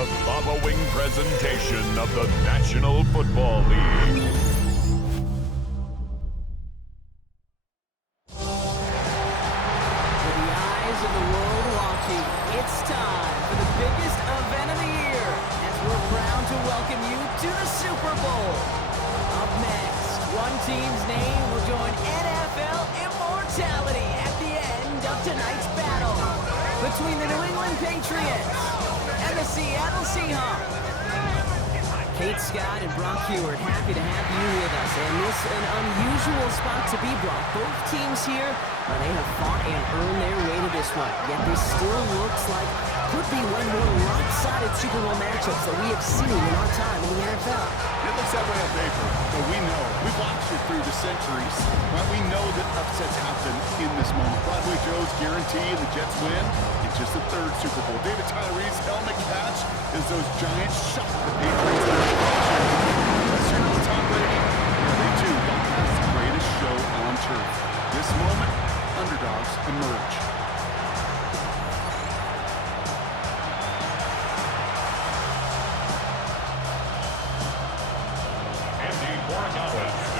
the following presentation of the National Football League. With the eyes of the world watching, it's time for the biggest event of the year as we're proud to welcome you to the Super Bowl. Up next, one team's name will join NFL immortality at the end of tonight's battle between the New England Patriots and the Seattle Seahawks. Kate Scott and Brock Heward, happy to have you with us. And this an unusual spot to be, Brock. Both teams here, they have fought and earned their way to this one. Yet this still looks like could be one of the more lopsided Super Bowl matchups that we have seen in our time in the NFL. It looks that way on paper, but we know. We've watched it through the centuries. Right? We know that upsets happen in this moment. Broadway Joe's guarantee and the Jets win. It's just the third Super Bowl. David Tyree's helmet catch is those Giants shot the Patriots out of the picture. Unless you're not Tom Brady, they too got past the greatest show on turf. This moment, underdogs emerge.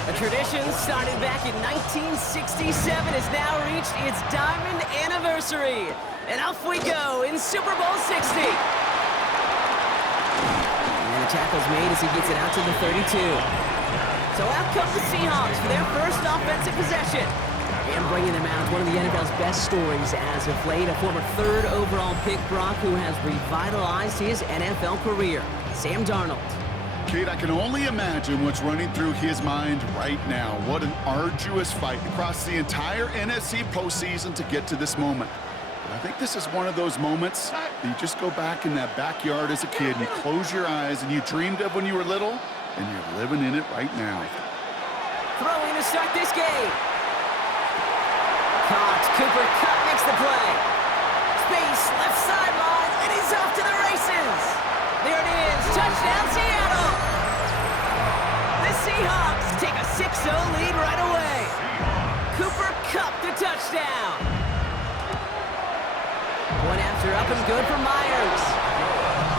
A tradition started back in 1967 has now reached its diamond anniversary. And off we go in Super Bowl 60. And the tackle's made as he gets it out to the 32. So out come the Seahawks for their first offensive possession. And bringing them out, one of the NFL's best stories as of late, a former third overall pick, Brock, who has revitalized his NFL career, Sam Darnold. Kate, I can only imagine what's running through his mind right now. What an arduous fight across the entire NFC postseason to get to this moment. But I think this is one of those moments that you just go back in that backyard as a kid, and you close your eyes and you dreamed of when you were little, and you're living in it right now. Throwing to start this game. Caught. Cooper Kupp makes the play. Space, left sideline, and he's off to the races. There it is. Touchdown, Seattle. The Seahawks take a 6-0 lead right away. Cooper Kupp the touchdown. One after up and good for Myers.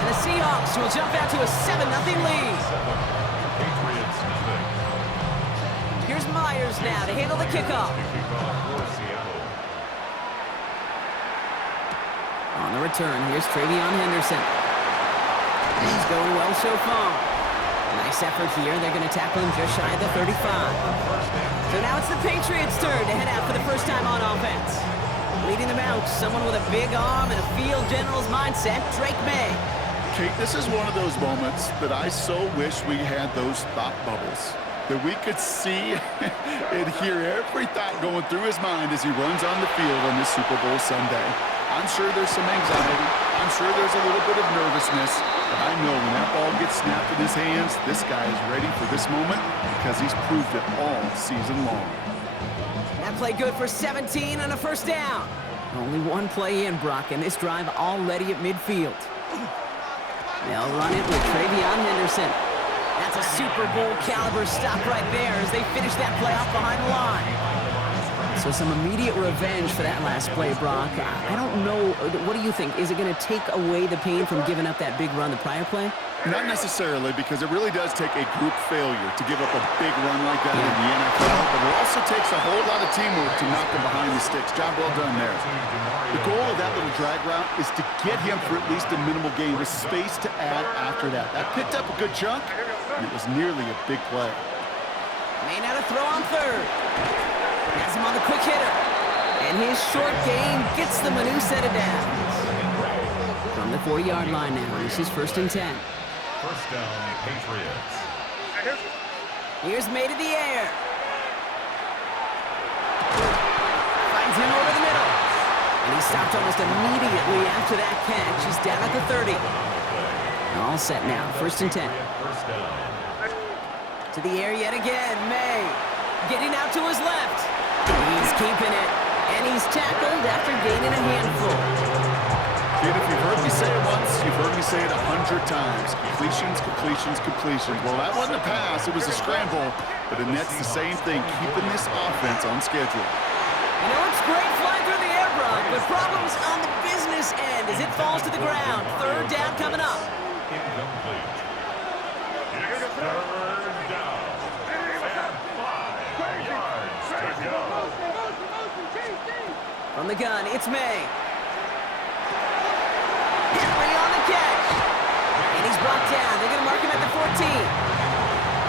And the Seahawks will jump out to a 7-0 lead. Here's Myers now to handle the kickoff. On the return, here's Travion Henderson. He's going well so far. Nice effort here. They're going to tackle him just shy of the 35. So now it's the Patriots' turn to head out for the first time on offense. Leading them out, someone with a big arm and a field general's mindset, Drake May. Kate, this is one of those moments that I so wish we had those thought bubbles. That we could see and hear every thought going through his mind as he runs on the field on this Super Bowl Sunday. I'm sure there's some anxiety. I'm sure there's a little bit of nervousness. But I know when that ball gets snapped in his hands, this guy is ready for this moment because he's proved it all season long. That play good for 17 and a first down. Only one play in, Brock, and this drive already at midfield. They'll run it with Travion Henderson. That's a Super Bowl caliber stop right there as they finish that play off behind the line. So some immediate revenge for that last play, Brock. I don't know. What do you think? Is it going to take away the pain from giving up that big run the prior play? Not necessarily, because it really does take a group failure to give up a big run like that in the NFL, but it also takes a whole lot of teamwork to knock them behind the sticks. Job well done there. The goal of that little drag route is to get him for at least a minimal gain with space to add after that. That picked up a good chunk, and it was nearly a big play. May not have throw on third. Has him on the quick hitter. And his short game gets them a new set of downs. From the 40-yard line now, this is 1st and 10. First down, Patriots. Here's May to the air. Finds him over the middle. And he stopped almost immediately after that catch. He's down at the 30. All set now, 1st and 10. To the air yet again, May. Getting out to his left. He's keeping it, and he's tackled after gaining a handful. Kid, if you've heard me say it once, you've heard me say it 100 times. Completions, completions, completions. Well, that wasn't a pass, it was a scramble, but it nets the same thing, keeping this offense on schedule. You know, it's great flying through the air, Brock, but problems on the business end as it falls to the ground. 3rd down coming up. Incomplete. It's third down. And 5 yards to go. From the gun, it's May. Henry on the catch. And he's brought down. They're going to mark him at the 14.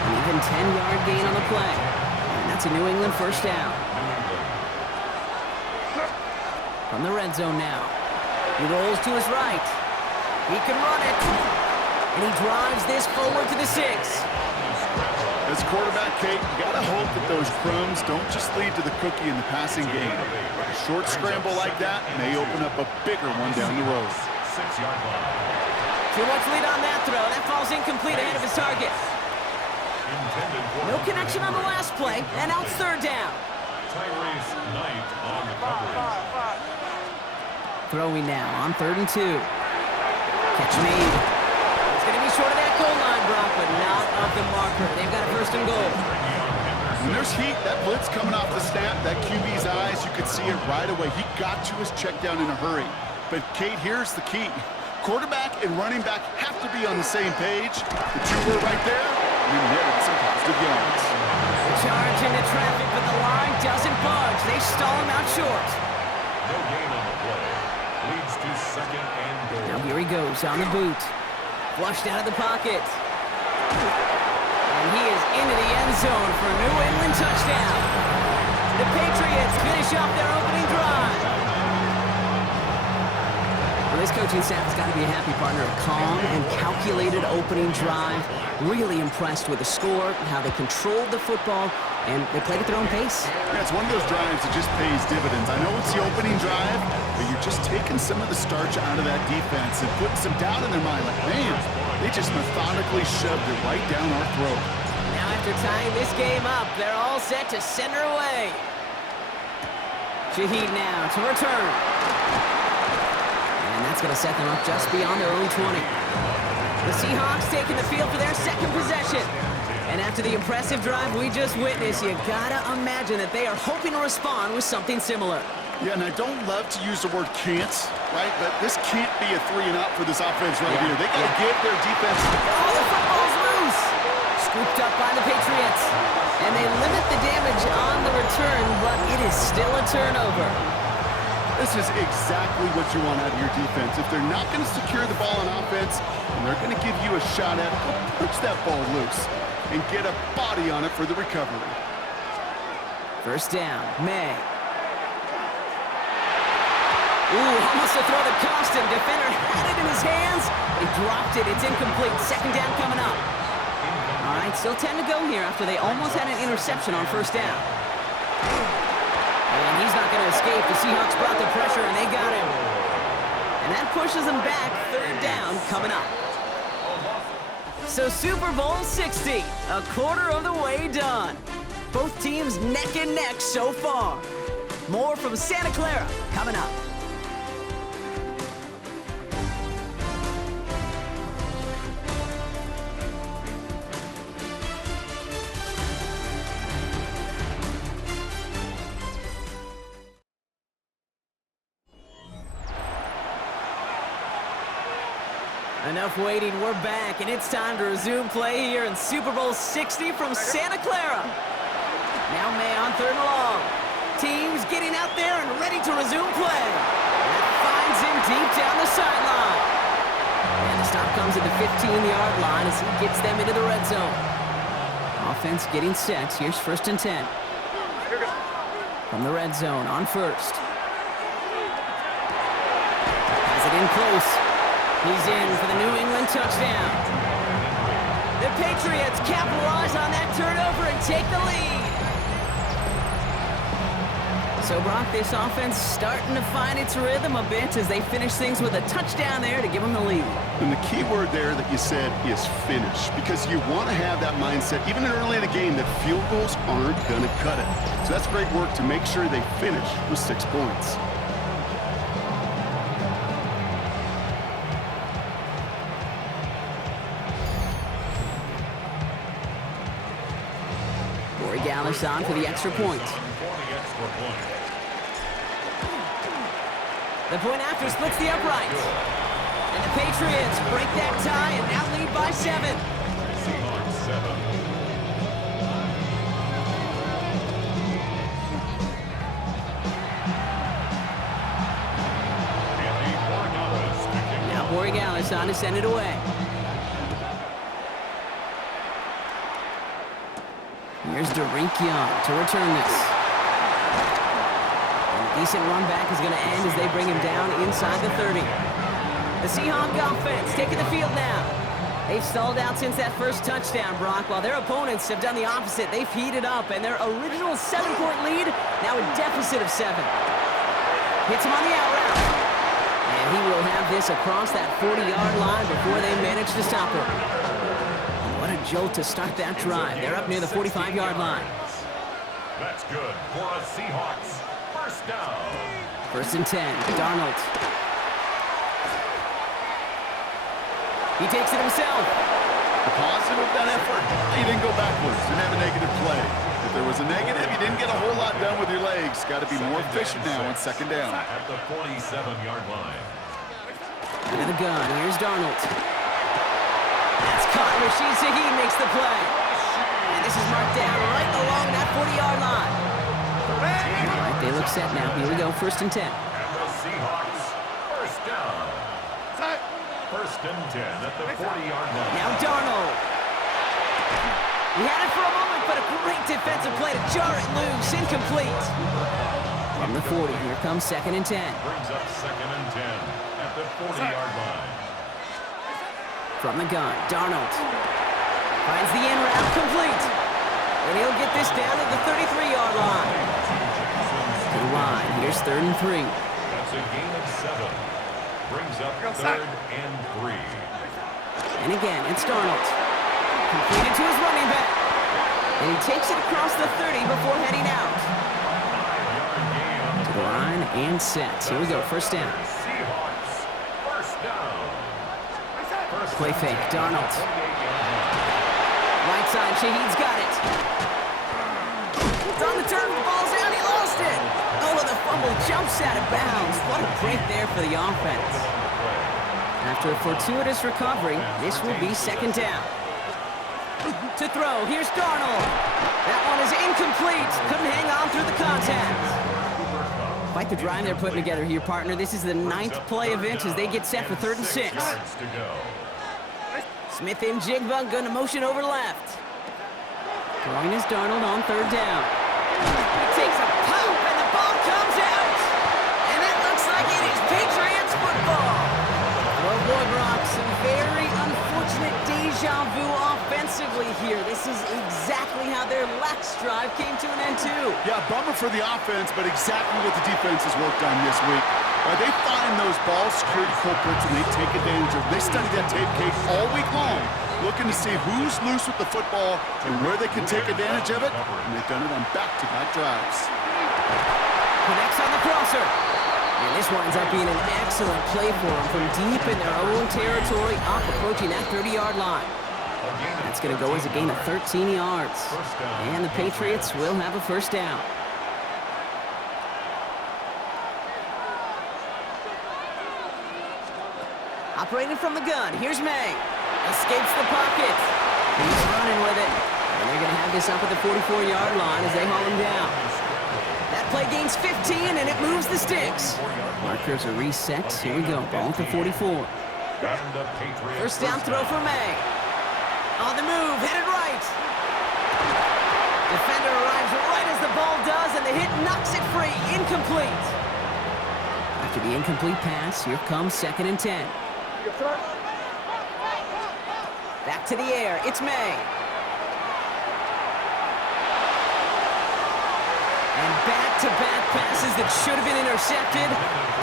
An even 10-yard gain on the play. And that's a New England first down. From the red zone now. He rolls to his right. He can run it. And he drives this forward to the 6. As quarterback, Kate, you got to hope that those crumbs don't just lead to the cookie in the passing game. A short scramble like that may open up a bigger one down the road. 6-yard line. Too much lead on that throw. That falls incomplete ahead of his target. No connection on the last play, and now it's third down. Tyrese Knight on the coverage. Throwing now on 3rd and 2. Catch made. It's going to be short of that goal line, Brock, but not of the marker. They've got a 1st and goal. When there's heat, that blitz coming off the snap, that QB's eyes, you could see it right away. He got to his check down in a hurry. But, Kate, here's the key. Quarterback and running back have to be on the same page. The two were right there, and then netted some positive yards. Charge into traffic, but the line doesn't budge. They stall him out short. No gain on the play. Leads to 2nd and goal. Now here he goes on the boot. Flushed out of the pocket. And he is into the end zone for a New England touchdown. The Patriots finish off their opening drive. Well, this coaching staff has got to be a happy partner. A calm and calculated opening drive. Really impressed with the score, how they controlled the football, and they played at their own pace. Yeah, it's one of those drives that just pays dividends. I know it's the opening drive, but you're just taking some of the starch out of that defense and putting some doubt in their mind. Like, man, they just methodically shoved it right down our throat. Now after tying this game up, they're all set to send her away. Shaheed now to return. And that's going to set them up just beyond their own 20. The Seahawks taking the field for their 2nd possession. And after the impressive drive we just witnessed, you gotta imagine that they are hoping to respond with something similar. Yeah, and I don't love to use the word can't, right? But this can't be a 3-and-out for this offense right here. They gotta give their defense... Oh, the football's loose! Scooped up by the Patriots. And they limit the damage on the return, but it is still a turnover. This is exactly what you want out of your defense. If they're not going to secure the ball on offense, and they're going to give you a shot at it, punch that ball loose and get a body on it for the recovery. First down, May. Ooh, almost a throw that cost him. Defender had it in his hands. He dropped it. It's incomplete. 2nd down coming up. All right, still 10 to go here after they almost had an interception on 1st down. And he's not going to escape. The Seahawks brought the pressure, and they got him. And that pushes them back. 3rd down coming up. So Super Bowl 60, a quarter of the way done. Both teams neck and neck so far. More from Santa Clara coming up. Enough waiting, we're back, and it's time to resume play here in Super Bowl 60 from Santa Clara. Now May on 3rd and long. Teams getting out there and ready to resume play. That finds him deep down the sideline. And the stop comes at the 15-yard line as he gets them into the red zone. Offense getting set. Here's 1st and 10. From the red zone on 1st. Has it in close. He's in for the New England touchdown. The Patriots capitalize on that turnover and take the lead. So, Brock, this offense starting to find its rhythm a bit as they finish things with a touchdown there to give them the lead. And the key word there that you said is finish, because you want to have that mindset, even early in the game, that field goals aren't going to cut it. So that's great work to make sure they finish with 6 points. Gallis on for the extra point. The point after splits the uprights. And the Patriots break that tie and now lead by 7. Seahawks 7. Now Borregales on to send it away. Here's Derek Young to return this. And a decent run back is going to end as they bring him down inside the 30. The Seahawks offense taking the field now. They've stalled out since that first touchdown, Brock, while their opponents have done the opposite. They've heated up, and their original 7-point lead, now a deficit of 7. Hits him on the out route. And he will have this across that 40-yard line before they manage to stop him. What a jolt to start that drive. They're up near the 45-yard line. That's good for a Seahawks first down. 1st and 10, Darnold. He takes it himself. The positive of that effort, he didn't go backwards, didn't have a negative play. If there was a negative, you didn't get a whole lot done with your legs. Got to be more efficient now on 2nd down. At the 47-yard line. Into the gun, here's Darnold. That's caught. Rashid Shaheed makes the play. And this is marked down right along that 40-yard line. All right, they look set now. Here we go, 1st and 10. And the Seahawks first down. 1st and 10 at the 40-yard line. Now Darnold. He had it for a moment, but a great defensive play to jar it loose. Incomplete. From the 40, here comes 2nd and 10. Brings up 2nd and 10 at the 40-yard line. From the gun, Darnold. Finds the in route, complete. And he'll get this down at the 33-yard line. To the line, here's 3rd and 3. That's a gain of 7. Brings up 3rd and 3. And again, it's Darnold. Completed to his running back. And he takes it across the 30 before heading out. 5-yard gain on To the line and set. Here we go, 1st down. Seahawks first down. Play fake, Darnold. Right side, Shaheed's got it. It's on the turn, the ball's out, he lost it. Oh, and the fumble jumps out of bounds. What a break there for the offense. After a fortuitous recovery, this will be 2nd down. To throw, here's Darnold. That one is incomplete. Couldn't hang on through the contact. Quite the drive they're putting together here, partner. This is the 9th play event as they get set for 3rd and 6. Smith and Jigba going to motion over left. Throwing is Darnold on 3rd down. He takes a pump and the ball comes out. And it looks like it is Patriots football. Oh boy, Brock, some very unfortunate deja vu offensively here. This is exactly how their lax drive came to an end too. Yeah, bummer for the offense, but exactly what the defense has worked on this week. They find those ball security culprits and they take advantage of it. They study that tape case all week long, looking to see who's loose with the football and where they can take advantage of it, and they've done it on back-to-back drives. Connects on the crosser. And this winds up being an excellent play for them from deep in their own territory, up approaching that 30-yard line. That's going to go as a gain of 13 yards. And the Patriots will have a 1st down. Operating from the gun, here's May. Escapes the pocket. He's running with it. And they're going to have this up at the 44-yard line as they haul him down. That play gains 15, and it moves the sticks. Markers are reset. Here we go. Ball at the 44. 1st down throw for May. On the move, headed right. Defender arrives right as the ball does, and the hit knocks it free. Incomplete. After the incomplete pass, here comes 2nd and 10. Back to the air. It's May. And back-to-back passes that should have been intercepted.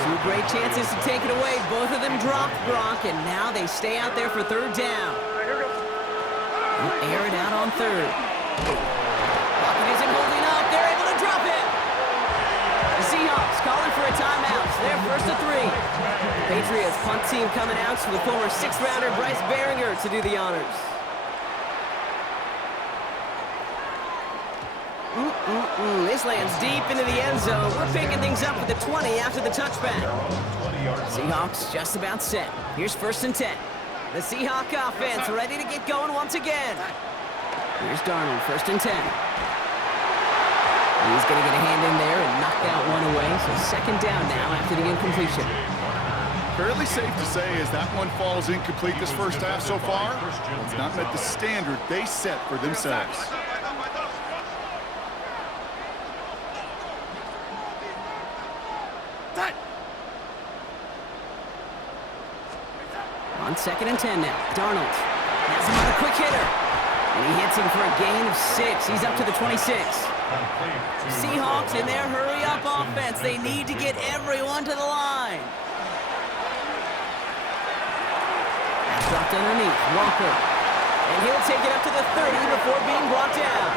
2 great chances to take it away. Both of them dropped, Brock, and now they stay out there for 3rd down. They'll air it out on 3rd. Pocket isn't holding up. They're able to drop it. The Seahawks calling for a timeout. They're 1st to 3. Patriots punt team coming out to the former 6th-rounder Bryce Baringer to do the honors. This lands deep into the end zone. We're picking things up with the 20 after the touchback. Seahawks just about set. Here's 1st and 10. The Seahawk offense ready to get going once again. Here's Darnold, 1st and 10. He's going to get a hand in there and knock that one away. So 2nd down now after the incompletion. Fairly safe to say as that one falls incomplete this first half so far, it's not met the standard they set for themselves. On 2nd and 10 now. Darnold has him on a quick hitter. And he hits him for a gain of 6. He's up to the 26. Seahawks in their hurry-up offense. They need to get everyone to the line. That's dropped underneath. Walker. And he'll take it up to the 30 before being brought down.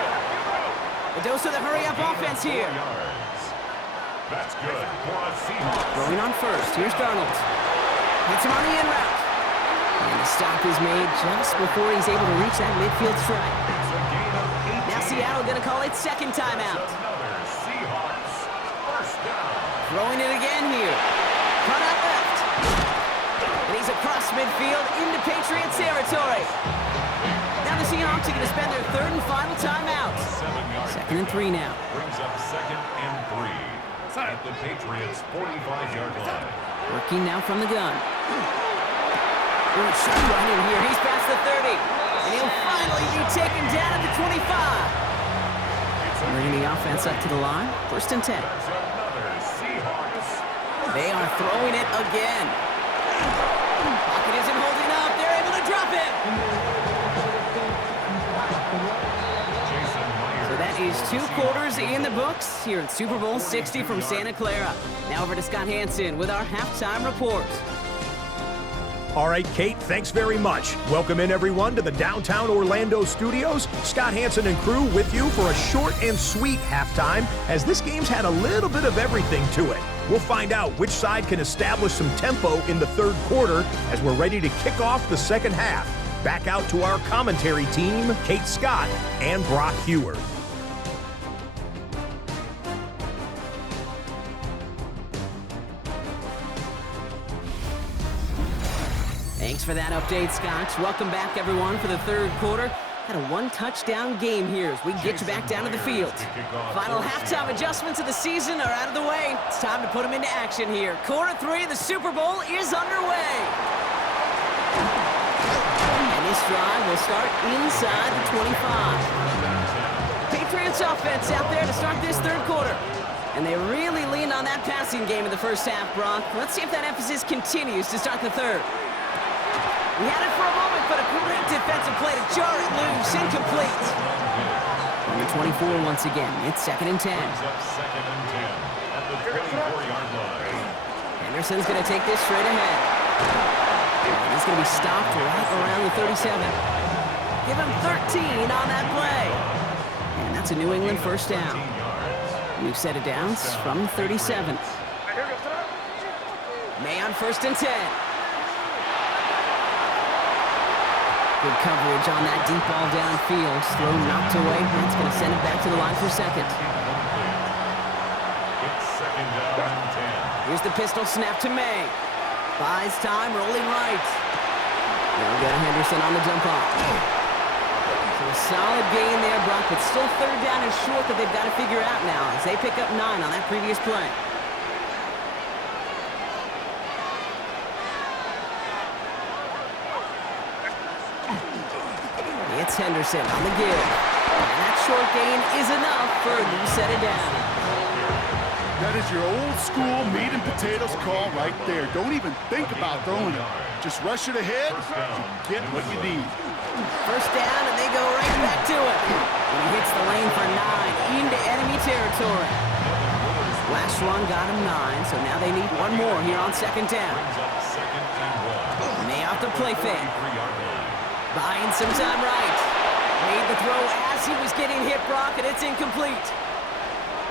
A dose of the hurry-up offense here. That's good for a Seahawks. Throwing on 1st. Here's Darnold. Hits him on the in route. And the stop is made just before he's able to reach that midfield strike. Now Seattle going to call it 2nd timeout. Another Seahawks first down. Throwing it again here. Cut out left. And he's across midfield into Patriot territory. Now the Seahawks are going to spend their 3rd and final timeout. 2nd and 3 now. Brings up 2nd and 3 at the Patriots' 45-yard line. Working now from the gun. Shot right in here. He's past the 30. And he'll finally be taken down at the 25. Bringing the offense up to the line. 1st and 10. That's another Seahawks. They are throwing it again. Pocket isn't holding up. They're able to drop it. So that is 2 quarters in the books here at Super Bowl 60 from Santa Clara. Now over to Scott Hansen with our halftime report. All right, Kate, thanks very much. Welcome in, everyone, to the downtown Orlando studios. Scott Hansen and crew with you for a short and sweet halftime, as this game's had a little bit of everything to it. We'll find out which side can establish some tempo in the 3rd quarter as we're ready to kick off the 2nd half. Back out to our commentary team, Kate Scott and Brock Heward. Thanks for that update, Scott. Welcome back, everyone, for the 3rd quarter. Had a 1-touchdown game here as we get you back down to the field. Final halftime adjustments of the season are out of the way. It's time to put them into action here. Quarter 3 of the Super Bowl is underway. And this drive will start inside the 25. Patriots offense out there to start this 3rd quarter. And they really leaned on that passing game in the first half, Brock. Let's see if that emphasis continues to start the 3rd. We had it for a moment, but a great defensive play to jar it loose. Incomplete. On the 24 once again. It's 2nd and 10. Second and 10 at the 34-yard line. Henderson's going to take this straight ahead. And he's going to be stopped right around the 37. Give him 13 on that play. And that's a New England first down. New set of downs from 37. May on 1st and 10. Good coverage on that deep ball downfield. Throw knocked away. That's going to send it back to the line for 2nd. It's 2nd down and 10. Here's the pistol snap to May. Buys time, rolling right. Now we've got Henderson on the dump off. So a solid gain there, Brock, but still 3rd down and short that they've got to figure out now as they pick up 9 on that previous play. It's Henderson on the give. And that short gain is enough for a new set of down. That is your old school meat and potatoes call right there. Don't even think about throwing it. Just rush it ahead and get what you need. First down, and they go right back to it. And he hits the lane for 9 into enemy territory. Last one got him 9, so now they need one more here on 2nd down. May off the play fake. Buying some time right. Made the throw as he was getting hit, Brock, and it's incomplete.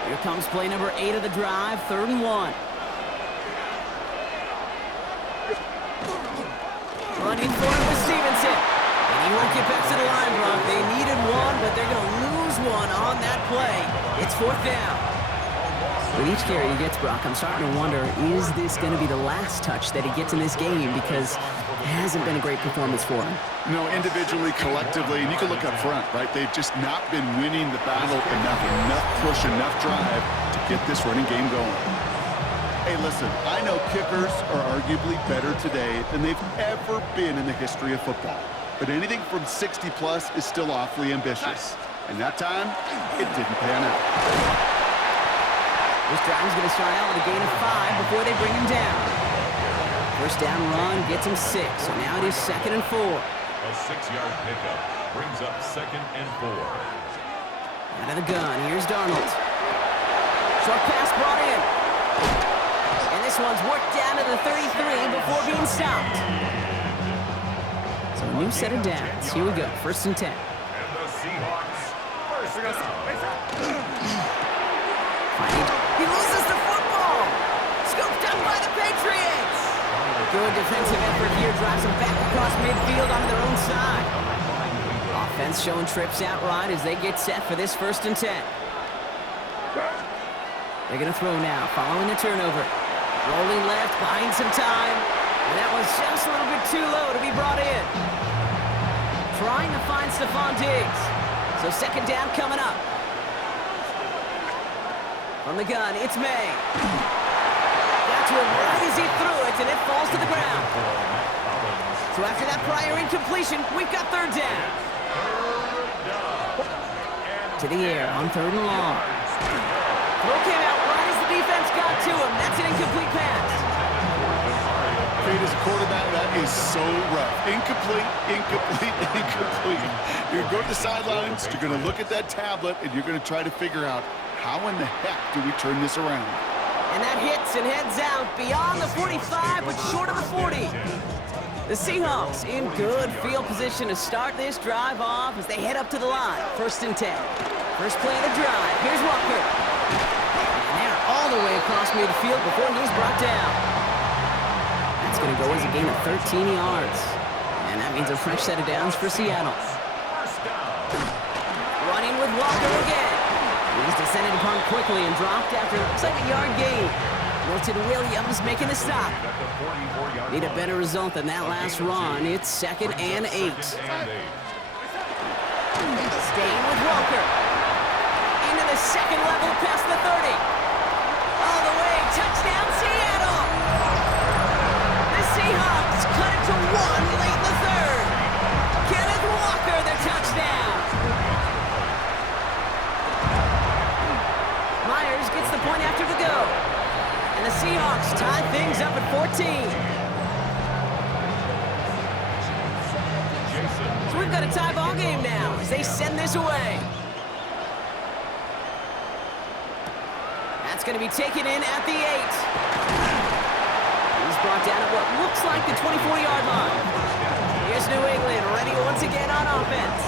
Here comes play number 8 of the drive, 3rd and 1. Running for it with Stevenson. And he won't get back to the line, Brock. They needed one, but they're going to lose one on that play. It's fourth down. With each carry he gets, Brock, I'm starting to wonder, is this going to be the last touch that he gets in this game? Because it hasn't been a great performance for him. No, individually, collectively, and you can look up front, right? They've just not been winning the battle enough push, enough drive to get this running game going. Hey, listen, I know kickers are arguably better today than they've ever been in the history of football. But anything from 60-plus is still awfully ambitious. And that time, it didn't pan out. This drive's going to start out with a gain of 5 before they bring him down. First down run gets him 6, so now it is 2nd and 4. A 6-yard pickup brings up 2nd and 4. Out of the gun, here's Darnold. Short pass brought in. And this one's worked down to the 33 before being stopped. So a new set of downs. Here we go, 1st and 10. And the Seahawks first down. He loses the football. Scooped up by the Patriots. Good defensive effort here drives them back across midfield onto their own side. Offense showing trips out right as they get set for this 1st and 10. They're going to throw now, following the turnover. Rolling left, buying some time. And that was just a little bit too low to be brought in. Trying to find Stephon Diggs. So 2nd down coming up. From the gun, it's May. Got to him right as he threw it, and it falls to the ground. So after that prior incompletion, we've got 3rd down. To the air on 3rd and long. Throw came out right as the defense got to him. That's an incomplete pass. As a quarterback, that is so rough. Incomplete, incomplete, incomplete. You're going to the sidelines, you're going to look at that tablet, and you're going to try to figure out, how in the heck do we turn this around? And that hits and heads out beyond the 45, but short of the 40. The Seahawks in good field position to start this drive off as they head up to the line. 1st and 10. First play of the drive. Here's Walker. And they're all the way across midfield before he's brought down. That's going to go as a gain of 13 yards. And that means a fresh set of downs for Seattle. Running with Walker again. He's descended upon quickly and dropped after looks like a yard gain. Milton Williams making the stop. Need a better result than that last run. It's 2nd and 8. Staying with Walker. Into the 2nd level past the 30. All the way, touchdown Seattle! The Seahawks cut it to 1 late in the 3rd. Kenneth Walker, the touchdown! Myers gets the point after the go. And the Seahawks tie things up at 14. So we've got a tie ball game now as they send this away. That's going to be taken in at the 8. He's brought down at what looks like the 24-yard line. Here's New England ready once again on offense.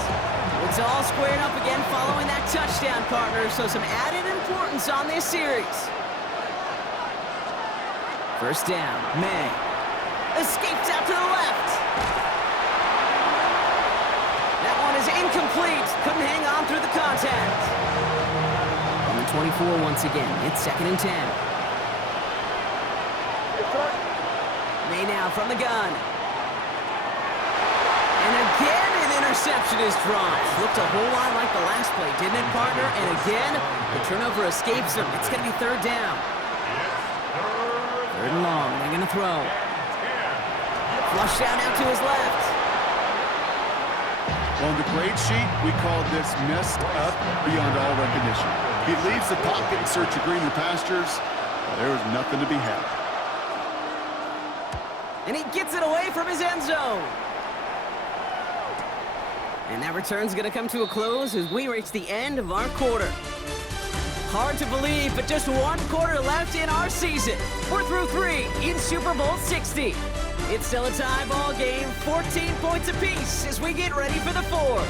It's all squared up again following that touchdown, partner, so some added importance on this series. First down, May. Escapes out to the left. That one is incomplete. Couldn't hang on through the contact. On the 24 once again, it's 2nd and 10. May now from the gun. And again, an interception is dropped. Looked a whole lot like the last play, didn't it, partner? And again, the turnover escapes them. It's going to be 3rd down. 3rd and long. They're going to throw. Flush out out to his left. On the grade sheet, we call this messed up beyond all recognition. He leaves the pocket in search of greener pastures. There was nothing to be had. And he gets it away from his end zone. And that return's going to come to a close as we reach the end of our quarter. Hard to believe, but just 1 quarter left in our season. We're through 3 in Super Bowl 60. It's still a tie ball game, 14 points apiece as we get ready for the 4th.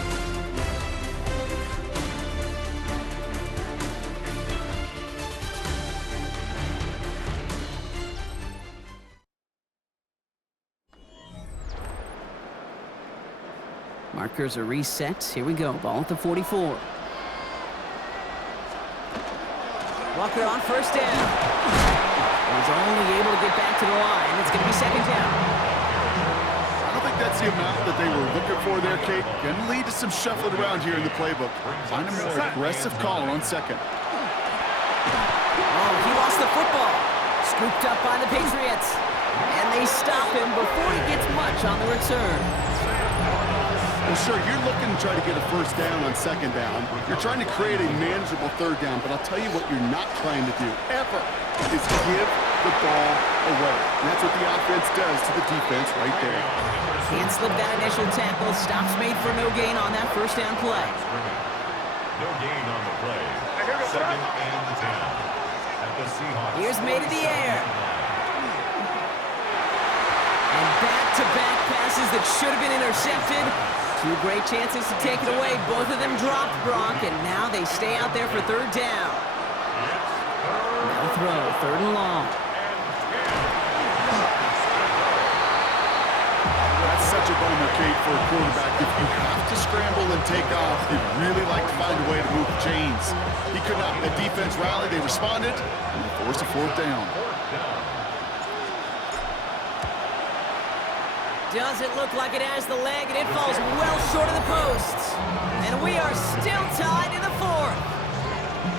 Markers are reset. Here we go. Ball at the 44. Walker on first down. He's only able to get back to the line. It's going to be second down. I don't think that's the amount that they were looking for there, Kate. Going to lead to some shuffling around here in the playbook. Find a more aggressive call on second. Oh, he lost the football. Scooped up by the Patriots. And they stop him before he gets much on the return. Well, sure, you're looking to try to get a first down on second down. You're trying to create a manageable third down, but I'll tell you what you're not trying to do, ever, is give the ball away. And that's what the offense does to the defense right there. Can't slip that initial tackle. Stops made for no gain on that first down play. No gain on the play. Second and 10 at the Seahawks. Here's made in the air. And back-to-back passes that should have been intercepted. Two great chances to take it away. Both of them dropped, Brock, and now they stay out there for third down. Now throw, third and long. That's such a bummer, Kate, for a quarterback. If you have to scramble and take off, you'd really like to find a way to move the chains. He could not. The defense rallied, they responded, and they forced a fourth down. Doesn't look like it has the leg, and it falls well short of the posts. And we are still tied in the fourth.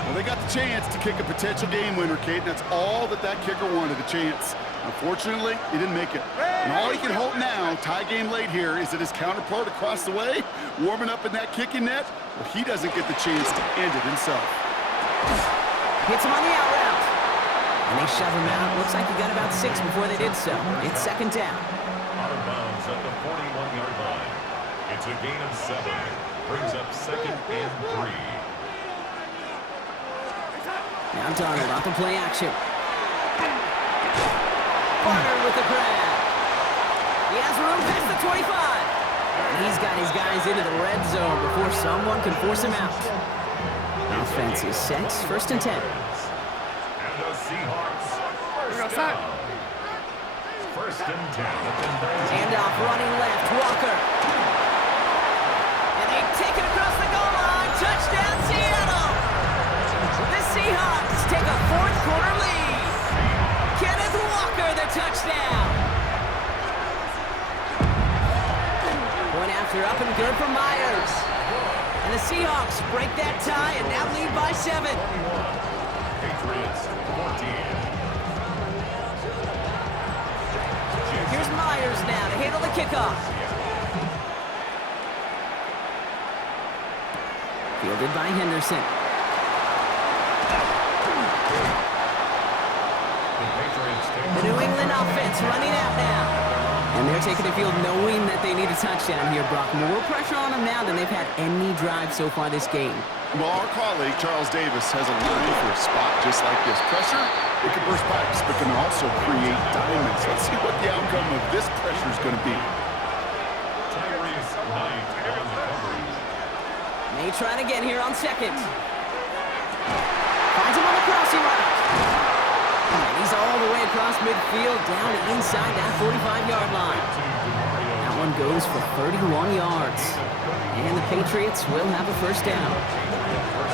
Well, they got the chance to kick a potential game winner, Kate, and that's all that kicker wanted, a chance. Unfortunately, he didn't make it. And all he can hope now, tie game late here, is that his counterpart across the way, warming up in that kicking net, well, he doesn't get the chance to end it himself. Hits him on the out route. And they shove him out. Looks like he got about 6 before they did so. It's second down. Out of bounds at the 41-yard line. It's a gain of 7. Brings up second and 3. Now Donald off the play action. Barner with the grab. He has room past the 25. And he's got his guys into the red zone before someone can force him out. Offense is set. First and 10. And the Seahawks first down. First and 10 at the 19. Handoff running left. Walker. And they take it across the goal line. Touchdown, Seattle. The Seahawks take a fourth quarter lead. Kenneth Walker, the touchdown. Point after up and good for Myers. And the Seahawks break that tie and now lead by 7. Patriots 14. Here's Myers now to handle the kickoff. Fielded by Henderson. The New England offense running out now. And they're taking the field knowing that they need a touchdown here, Brock. More pressure on them now than they've had any drive so far this game. Well, our colleague, Charles Davis, has a line for a spot just like this. Pressure, it can burst pipes, but can also create diamonds. Let's see what the outcome of this pressure is going to be. May try to get here on second. Finds him on the crossing route. And he's all the way across midfield, down inside that 45-yard line. That one goes for 31 yards. And the Patriots will have a first down.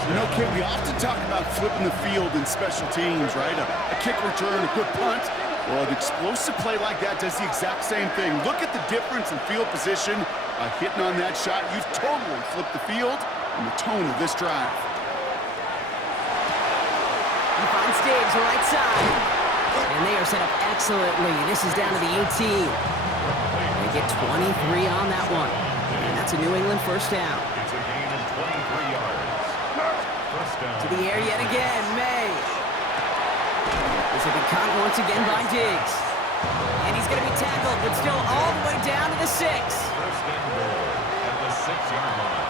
You know, Kid, we often talk about flipping the field in special teams, right? A kick return, a good punt. Well, an explosive play like that does the exact same thing. Look at the difference in field position. By hitting on that shot, you've totally flipped the field and the tone of this drive. He finds Diggs right side. And they are set up excellently. This is down to the 18. They get 23 on that one. And that's a New England first down. It's a gain of 23 yards. First down. To the air yet again, May. This will be caught once again by Diggs. And he's going to be tackled, but still all the way down to the 6. First and goal at the 6-yard line.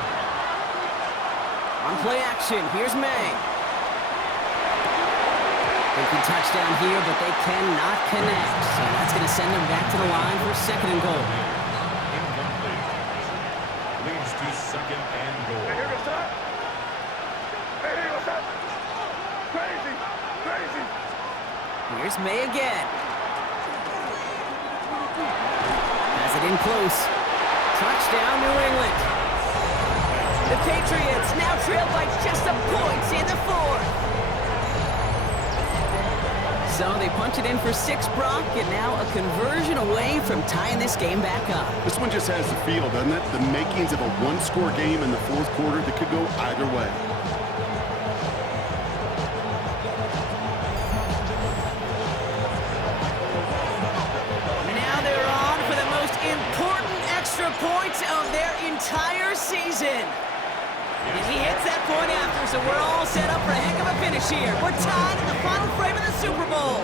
On play action, here's May. They can touchdown here, but they cannot connect. So that's going to send them back to the line for second and goal. Incomplete. Leads to second and goal. Here's May again. Has it in close. Touchdown, New England. The Patriots now trail by just a point in the fourth. So they punch it in for 6, Brock, and now a conversion away from tying this game back up. This one just has the feel, doesn't it? The makings of a one-score game in the fourth quarter that could go either way. Now they're on for the most important extra points of their entire season. And he hits that point after, so we're all set up for a heck of a finish here. We're tied in the final frame of the Super Bowl.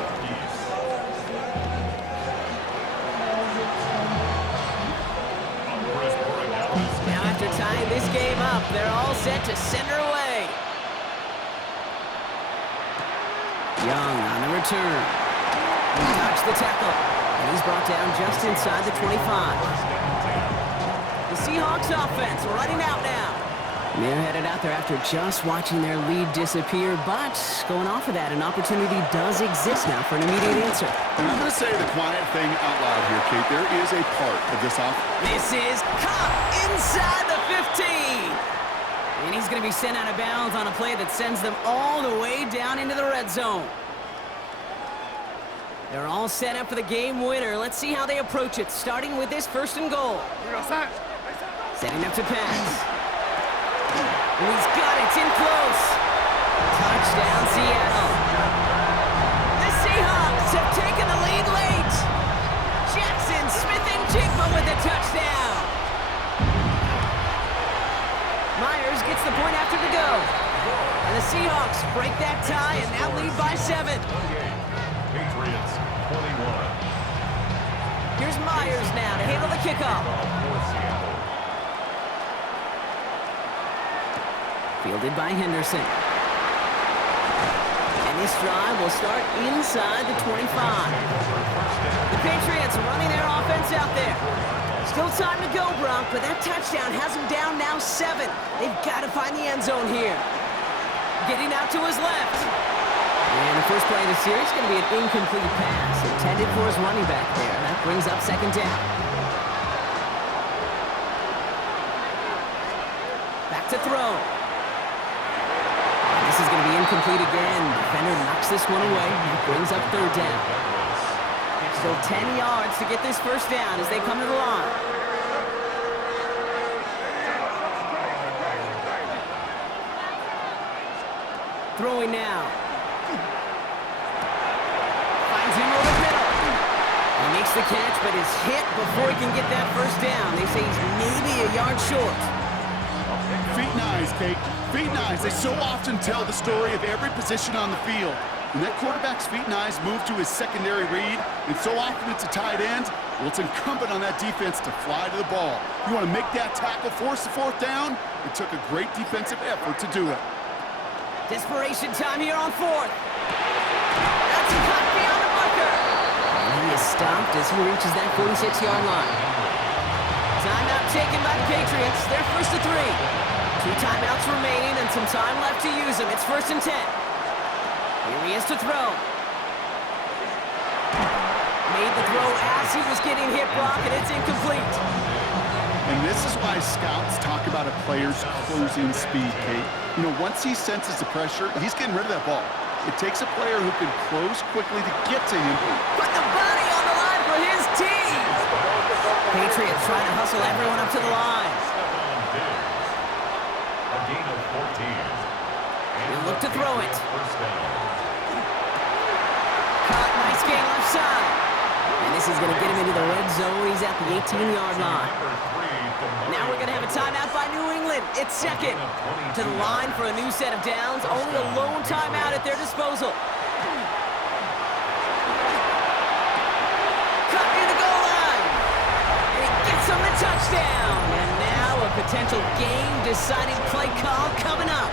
Now after tying this game up, they're all set to send her away. Young on the return. He dodged the tackle, and he's brought down just inside the 25. The Seahawks offense running out now. They're headed out there after just watching their lead disappear, but going off of that, an opportunity does exist now for an immediate answer. And I'm going to say the quiet thing out loud here, Kate. There is a part of this offense. This is caught inside the 15. And he's going to be sent out of bounds on a play that sends them all the way down into the red zone. They're all set up for the game winner. Let's see how they approach it, starting with this 1st and goal. Setting up to pass. And he's got it. It's in close. Touchdown, Seattle. The Seahawks have taken the lead late. Jackson, Smith, and Jigba with the touchdown. Myers gets the point after the go. And the Seahawks break that tie and now lead by 7. Patriots 21. Here's Myers now to handle the kickoff. Fielded by Henderson. And this drive will start inside the 25. The Patriots running their offense out there. Still time to go, Brock, but that touchdown has them down now 7. They've got to find the end zone here. Getting out to his left. And the first play of the series is going to be an incomplete pass intended for his running back there. That brings up 2nd down. Back to throw. This is going to be incomplete again. Defender knocks this one away. That brings up 3rd down. Still 10 yards to get this 1st down as they come to the line. Throwing now. Finds him over the middle. He makes the catch, but is hit before he can get that 1st down. They say he's maybe a yard short. Feet and eyes, Kate. Feet and eyes. They so often tell the story of every position on the field. When that quarterback's feet and eyes move to his secondary read, and so often it's a tight end, well, it's incumbent on that defense to fly to the ball. You want to make that tackle, force the 4th down? It took a great defensive effort to do it. Desperation time here on 4th. That's a cut beyond the marker. And he is stopped as he reaches that 46-yard line. Timeout taken by the Patriots. They're 1st and 3. 2 timeouts remaining and some time left to use them. It's 1st and 10. Here he is to throw. Made the throw as he was getting hit, Brock, and it's incomplete. And this is why scouts talk about a player's closing speed, Kate. You know, once he senses the pressure, he's getting rid of that ball. It takes a player who can close quickly to get to him. Put the body on the line for his team. Patriots trying to hustle everyone up to the line. A gain of 14. He'll look to throw it. 1st down. Caught, nice gain left side. And this is going to get him into the red zone. He's at the 18-yard line. Now we're going to have a timeout by New England. It's 2nd. To the line for a new set of downs. Only a lone timeout at their disposal. Cut near the goal line. And he gets him the touchdown. And now a potential game-deciding play call coming up.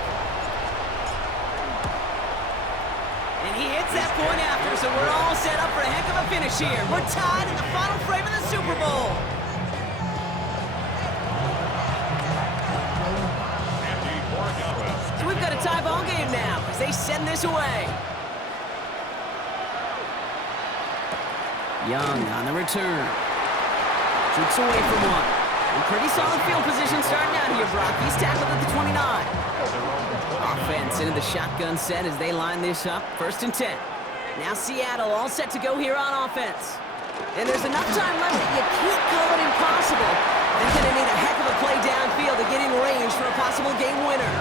And he hits that point after, so we're all set up for a heck of a finish here. We're tied in the final frame of the Super Bowl. So we've got a tie ball game now as they send this away. Young on the return. Shoots away from one. And pretty solid field position starting out here, Brock. He's tackled at the 29. Offense into the shotgun set as they line this up. 1st and 10. Now Seattle all set to go here on offense. And there's enough time left that you can't call it impossible. They're going to need a heck of a play downfield to get in range for a possible game winner.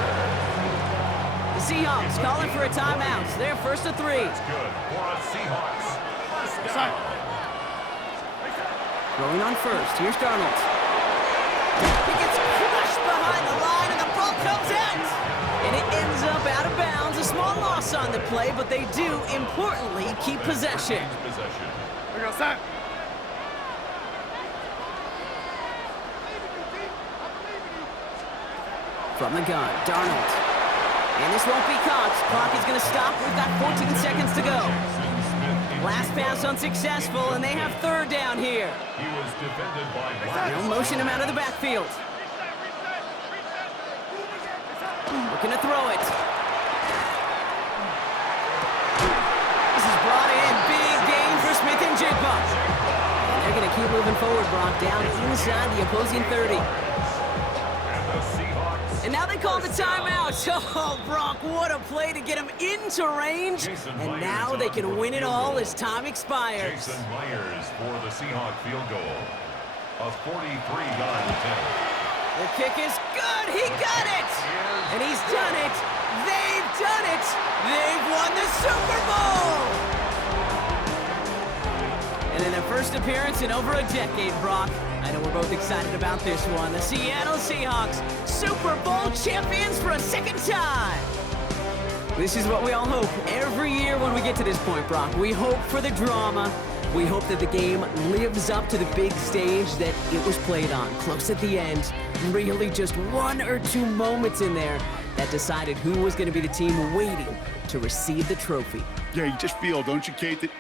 The Seahawks calling for a timeout. They're first to 3. That's good for a Seahawks. First down. Going on first. Here's Darnold. He gets crushed behind the line, and the ball comes out. And it ends up out of bounds. A small loss on the play, but they do, importantly, keep possession. Possession. From the gun, Darnold. And this won't be caught. Clock is going to stop. We've got 14 seconds to go. Last pass unsuccessful, and they have 3rd down here. He was defended by Black. They'll motion him out of the backfield. Looking to throw it. This is brought in. Big gain for Smith and Jigba. And they're going to keep moving forward, Brock, down inside the opposing 30. And the Seahawks. And now they call the timeout. Oh, Brock, what a play to get him into range. And now they can win it all as time expires. Jason Myers for the Seahawks field goal. A 43-yard attempt. The kick is good. He got it. And he's done it. They've done it. They've won the Super Bowl. And in their first appearance in over a decade, Brock, I know we're both excited about this one. The Seattle Seahawks, Super Bowl champions for a 2nd time. This is what we all hope every year when we get to this point, Brock. We hope for the drama. We hope that the game lives up to the big stage that it was played on. Close at the end, really just 1 or 2 moments in there that decided who was going to be the team waiting to receive the trophy. Yeah, you just feel, don't you, Kate, that